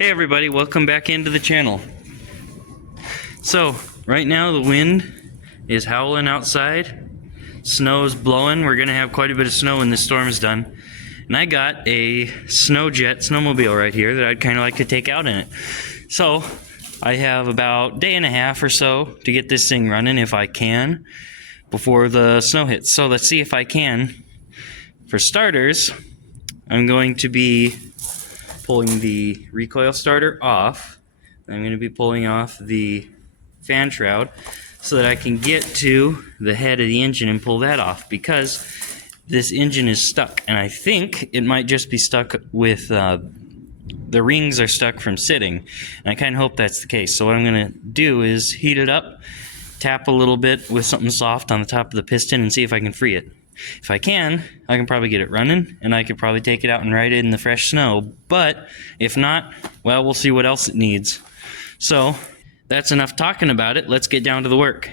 Hey everybody, welcome back into the channel. So, right now the wind is howling outside. Snow's blowing. We're gonna have quite a bit of snow when this storm is done. And I got a Sno Jet snowmobile right here that I'd kind of like to take out in it. So, I have about a day and a half or so to get this thing running if I can before the snow hits. So let's see if I can. For starters, I'm going to be pulling the recoil starter off. I'm going to be pulling off the fan shroud so that I can get to the head of the engine and pull that off, because this engine is stuck, and I think it might just be stuck with the rings are stuck from sitting, and I kind of hope that's the case. So what I'm going to do is heat it up, tap a little bit with something soft on the top of the piston, and see if I can free it. If I can probably get it running, and I could probably take it out and ride it in the fresh snow. But if not, well, we'll see what else it needs. So that's enough talking about it. Let's get down to the work.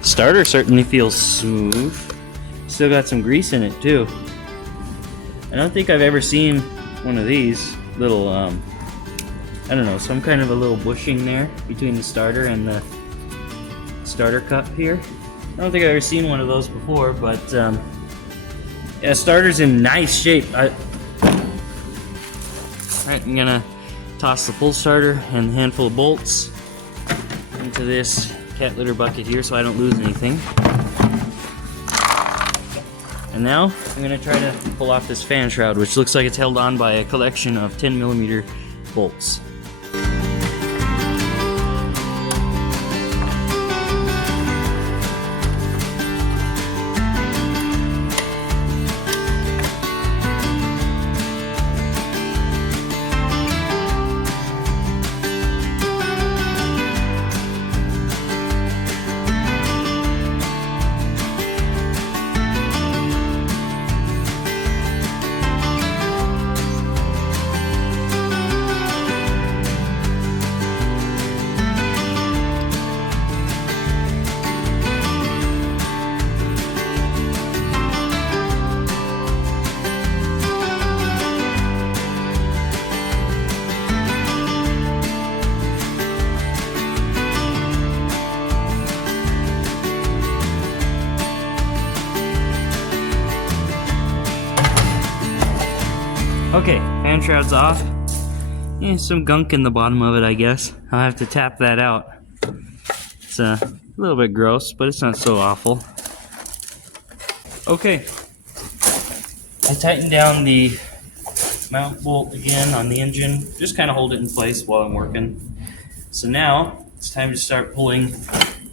Starter certainly feels smooth. Still got some grease in it too. I don't think I've ever seen one of these little, I don't know, some kind of a little bushing there between the starter and the starter cup here. I don't think I've ever seen one of those before, but yeah, starter's in nice shape. Alright, I'm gonna toss the pull starter and a handful of bolts into this cat litter bucket here so I don't lose anything. And now I'm going to try to pull off this fan shroud, which looks like it's held on by a collection of 10mm bolts. Okay, fan shroud's off. Yeah, some gunk in the bottom of it, I guess. I'll have to tap that out. It's a little bit gross, but it's not so awful. Okay, I tightened down the mount bolt again on the engine. Just kind of hold it in place while I'm working. So now, it's time to start pulling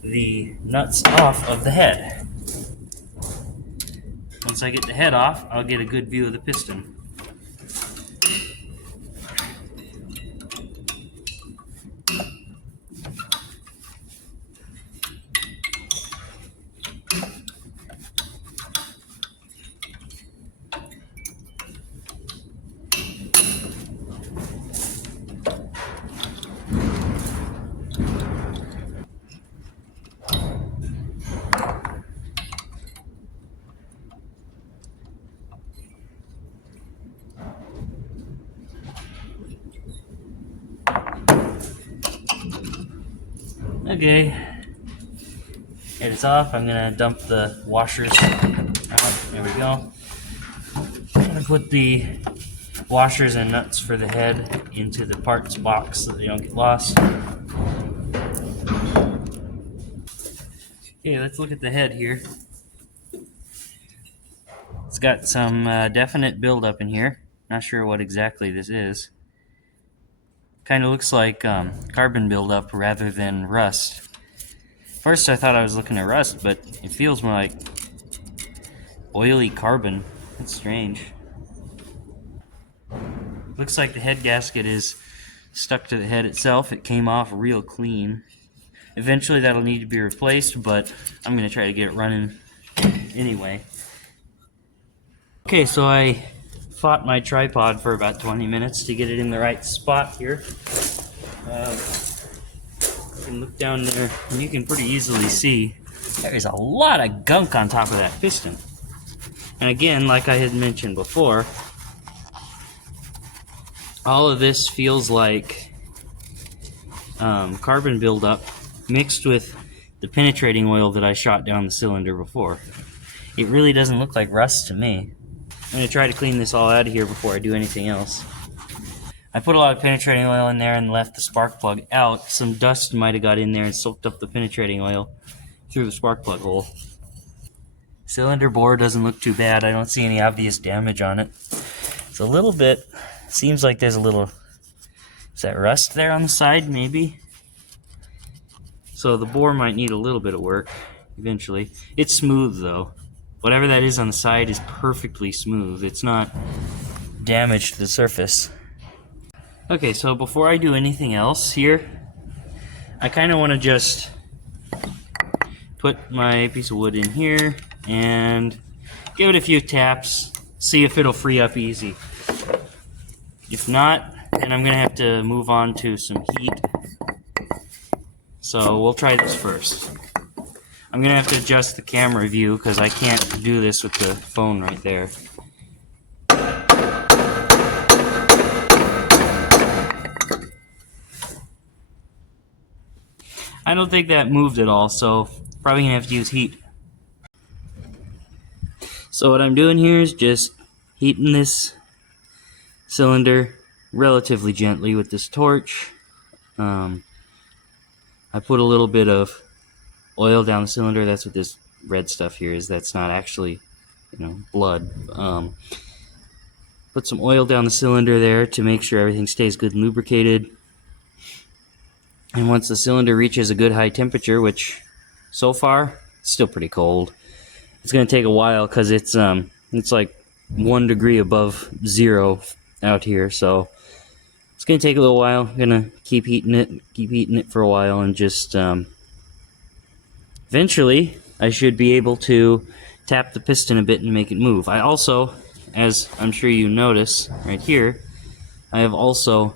the nuts off of the head. Once I get the head off, I'll get a good view of the piston. Okay, it is off. I'm gonna dump the washers out. There we go. I'm gonna put the washers and nuts for the head into the parts box so that they don't get lost. Okay, let's look at the head here. It's got some definite buildup in here. Not sure what exactly this is. Kind of looks like carbon buildup rather than rust. First I thought I was looking at rust, but it feels more like oily carbon. That's strange. Looks like the head gasket is stuck to the head itself. It came off real clean. Eventually that'll need to be replaced, but I'm going to try to get it running anyway. Okay, so I fought my tripod for about 20 minutes to get it in the right spot here. You can look down there and you can pretty easily see there is a lot of gunk on top of that piston. And again, like I had mentioned before, all of this feels like carbon buildup mixed with the penetrating oil that I shot down the cylinder before. It really doesn't look like rust to me. I'm going to try to clean this all out of here before I do anything else. I put a lot of penetrating oil in there and left the spark plug out. Some dust might have got in there and soaked up the penetrating oil through the spark plug hole. Cylinder bore doesn't look too bad. I don't see any obvious damage on it. It's a little bit, seems like there's a little, is that rust there on the side maybe? So the bore might need a little bit of work eventually. It's smooth though. Whatever that is on the side is perfectly smooth. It's not damaged to the surface. Okay, so before I do anything else here, I kind of want to just put my piece of wood in here and give it a few taps, see if it'll free up easy. If not, then I'm going to have to move on to some heat. So we'll try this first. I'm going to have to adjust the camera view because I can't do this with the phone right there. I don't think that moved at all, so probably going to have to use heat. So what I'm doing here is just heating this cylinder relatively gently with this torch. I put a little bit of oil down the cylinder. That's what this red stuff here is. That's not actually, blood. Put some oil down the cylinder there to make sure everything stays good and lubricated. And once the cylinder reaches a good high temperature, which so far it's still pretty cold, it's going to take a while because it's like 1 degree above zero out here, so it's going to take a little while. I'm going to keep heating it for a while, and just eventually I should be able to tap the piston a bit and make it move. I also, as I'm sure you notice right here, I have also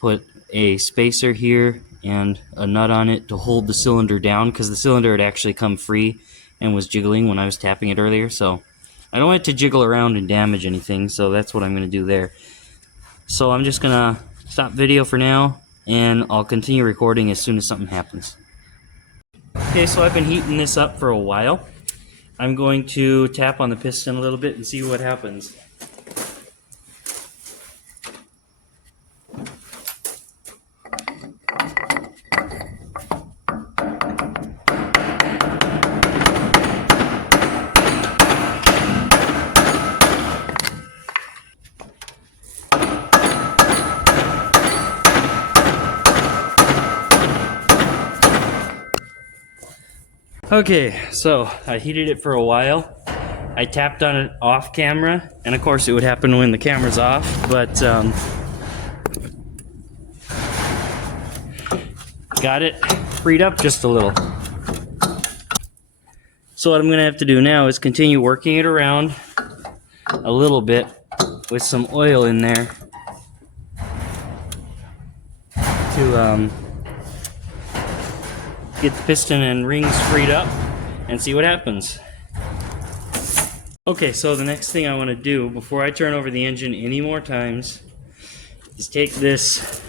put a spacer here and a nut on it to hold the cylinder down, because the cylinder had actually come free and was jiggling when I was tapping it earlier, so I don't want it to jiggle around and damage anything, so that's what I'm going to do there. So I'm just going to stop video for now, and I'll continue recording as soon as something happens. Okay, so I've been heating this up for a while. I'm going to tap on the piston a little bit and see what happens. Okay, so I heated it for a while. I tapped on it off camera, and of course it would happen when the camera's off, but got it freed up just a little. So what I'm going to have to do now is continue working it around a little bit with some oil in there to get the piston and rings freed up and see what happens. Okay, so the next thing I want to do before I turn over the engine any more times is take this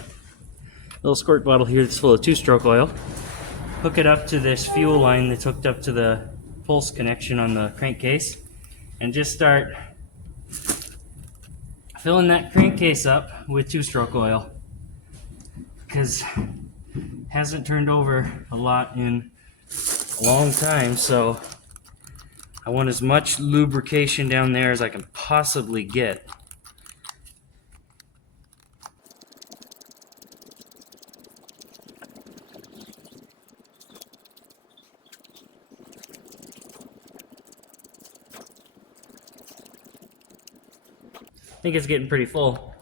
little squirt bottle here that's full of 2-stroke oil, hook it up to this fuel line that's hooked up to the pulse connection on the crankcase, and just start filling that crankcase up with 2-stroke oil, because hasn't turned over a lot in a long time, so I want as much lubrication down there as I can possibly get. think it's getting pretty full.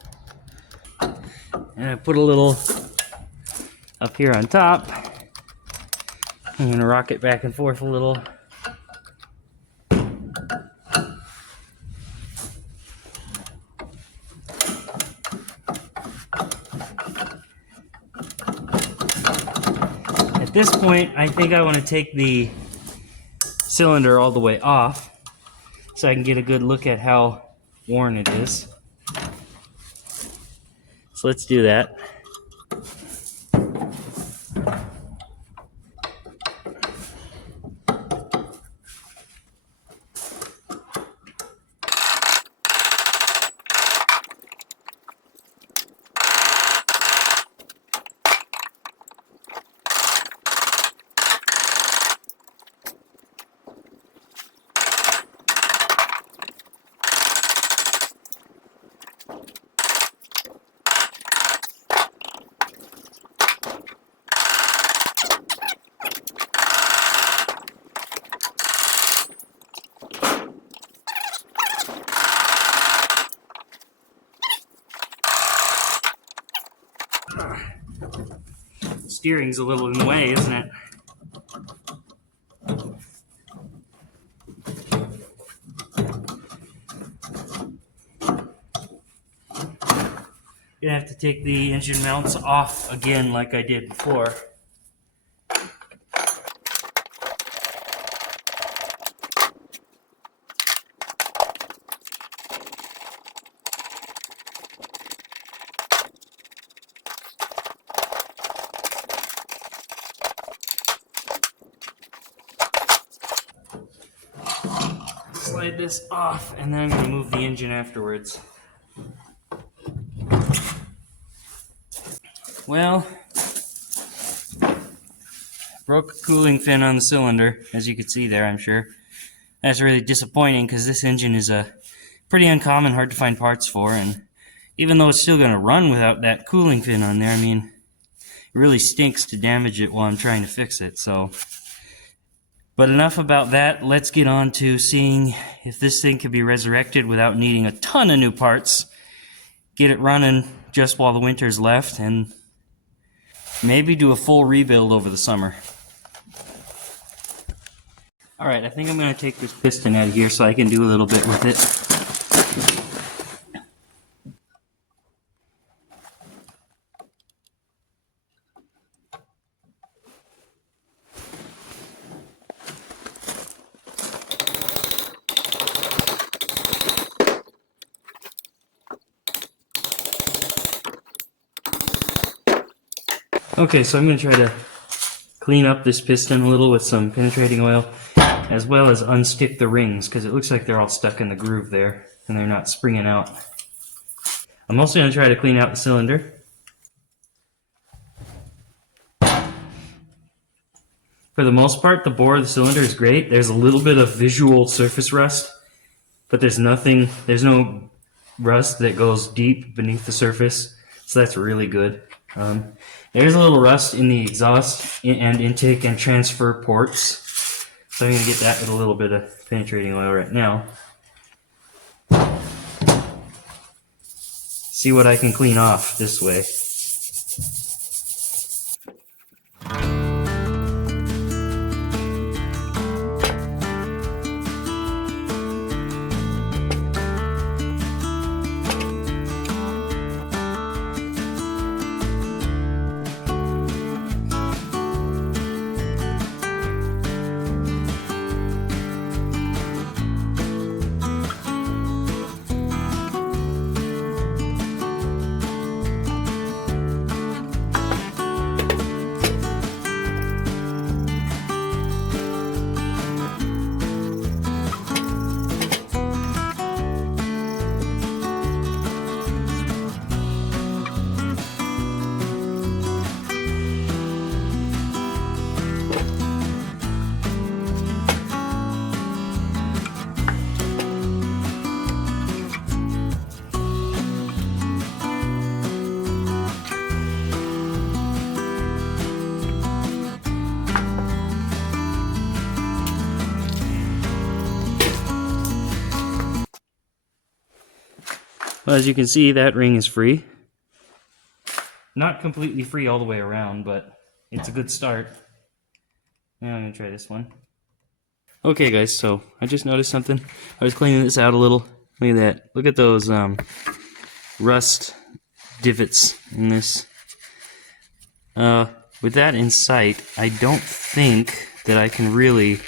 And I put a little up here on top. I'm gonna rock it back and forth a little. At this point, I think I want to take the cylinder all the way off so I can get a good look at how worn it is. So let's do that. Steering's a little in the way, isn't it? Gonna have to take the engine mounts off again like I did before. Slide this off, and then I'm going to move the engine afterwards. Well, broke a cooling fin on the cylinder, as you can see there, I'm sure. That's really disappointing because this engine is a pretty uncommon, hard to find parts for, and even though it's still going to run without that cooling fin on there, I mean, it really stinks to damage it while I'm trying to fix it, so. But enough about that. Let's get on to seeing if this thing can be resurrected without needing a ton of new parts. Get it running just while the winter's left, and maybe do a full rebuild over the summer. Alright, I think I'm going to take this piston out of here so I can do a little bit with it. Okay, so I'm going to try to clean up this piston a little with some penetrating oil, as well as unstick the rings, because it looks like they're all stuck in the groove there, and they're not springing out. I'm also going to try to clean out the cylinder. For the most part, the bore of the cylinder is great. There's a little bit of visual surface rust, but there's no rust that goes deep beneath the surface, so that's really good. There's a little rust in the exhaust and intake and transfer ports, so I'm going to get that with a little bit of penetrating oil right now. See what I can clean off this way. Well, as you can see, that ring is free. Not completely free all the way around, but it's a good start. Now I'm gonna try this one. Okay guys, so I just noticed something. I was cleaning this out a little. Look at that. Look at those rust divots in this. With that in sight, I don't think that I can really,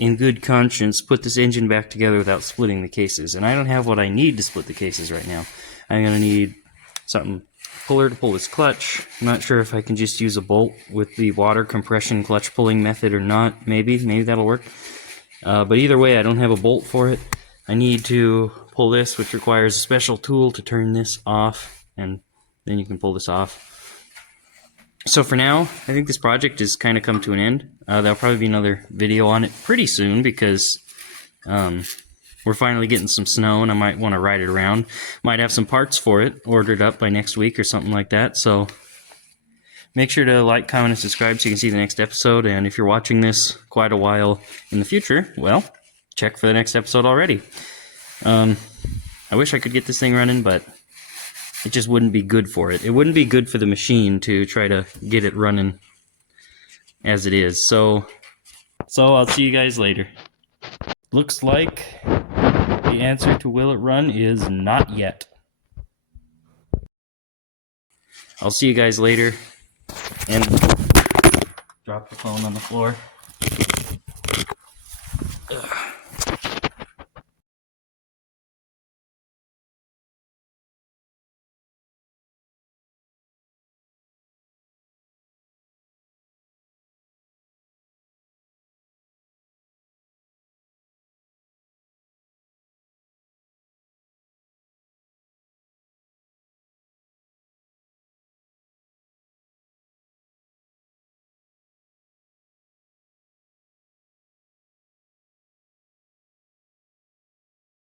in good conscience, put this engine back together without splitting the cases. And I don't have what I need to split the cases right now. I'm going to need something puller to pull this clutch. I'm not sure if I can just use a bolt with the water compression clutch pulling method or not. Maybe that'll work. But either way, I don't have a bolt for it. I need to pull this, which requires a special tool to turn this off, and then you can pull this off. So for now, I think this project has kind of come to an end. There'll probably be another video on it pretty soon because we're finally getting some snow and I might want to ride it around. Might have some parts for it ordered up by next week or something like that. So make sure to like, comment, and subscribe so you can see the next episode. And if you're watching this quite a while in the future, well, check for the next episode already. I wish I could get this thing running, but it just wouldn't be good for it. It wouldn't be good for the machine to try to get it running as it is. So I'll see you guys later. Looks like the answer to will it run is not yet. I'll see you guys later. And drop the phone on the floor.